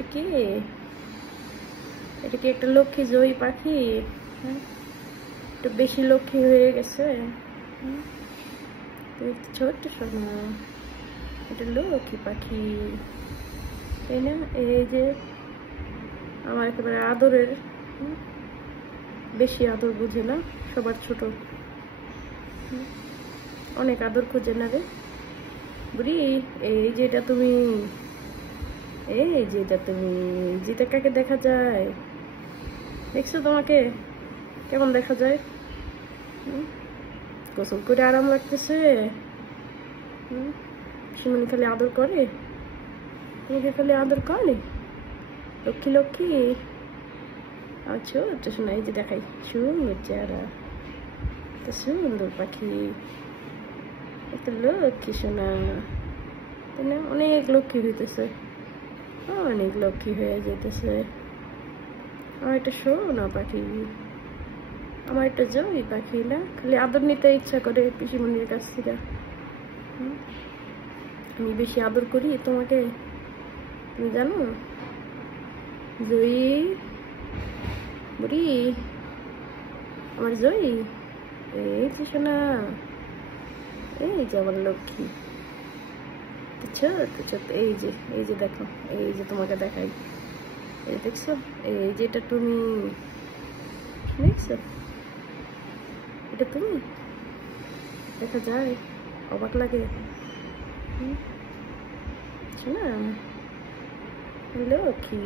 এটা কি? এটা কি একটা লক্ষ্মী জয়ী পাখি? হ্যাঁ, একটু বেশি লক্ষ্মী হয়ে গেছে। ছোট্ট সোনা, এটা লক্ষ্মী পাখি, তাই না? এই যে আমার একেবারে আদরের, বেশি আদর বুঝে না, সবার ছোট, অনেক আদর খুঁজে না রে বুড়ি। এই যেটা তুমি, এই যেটা তুমি, যেটা কাকে দেখা যায় দেখছো? তোমাকে কেমন দেখা যায়? গোসল করে আরাম লাগতেছে। শিমুনি খালি আদর করে, তোমাকে খালি আদর করে। লক্ষ্মী লক্ষ্মী, আচ্ছা শোনা, এই যে দেখাই, সুন্দর চেহারা, একটা সুন্দর পাখি, একটা লক্ষ্মী সোনা, তাই না? অনেক লক্ষ্মী হইতেছে, অনেক লক্ষ্মী হয়ে যেতেছে। আমার একটা সোনা পাখি, আমার একটা জয় পাখি না, খালি আদর নিতে ইচ্ছা করে পিসিমণির কাছ থেকে। আমি বেশি আদর করি তোমাকে, তুমি জানো? জয়ী বুড়ি, আমার জয়ী, এই যে সোনা, এই যে আমার লক্ষ্মী, ছোট ছোট, এই যে দেখো, এই যে তোমাকে দেখাই, এই দেখছো? এই যে এটা তুমি দেখছো? এটা তুমি, দেখা যায়, অবাক লাগে। শোনা লক্ষ্মী।